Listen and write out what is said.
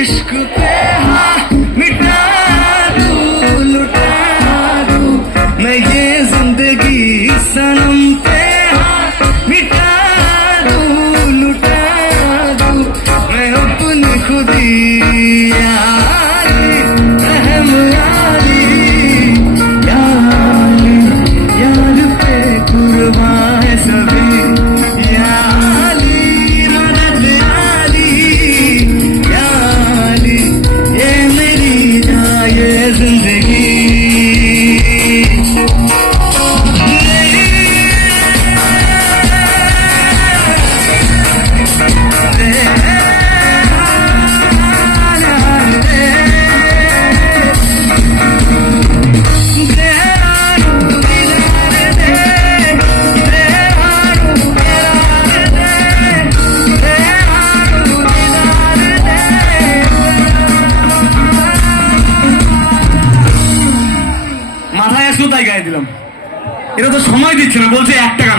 इश्क पे हाँ मिटा दूं लुटा दूं मैं ये जिंदगी सनम पे हाँ मिटा दूं लुटा दूं मैं अपनी खुदी रहम आली यार पे कुर्बान है सभी जिंदगी মাথায় আসলো তাই গায়ে দিলাম। এটা তো সময় দিচ্ছে না, বলছে 1 টাকা না।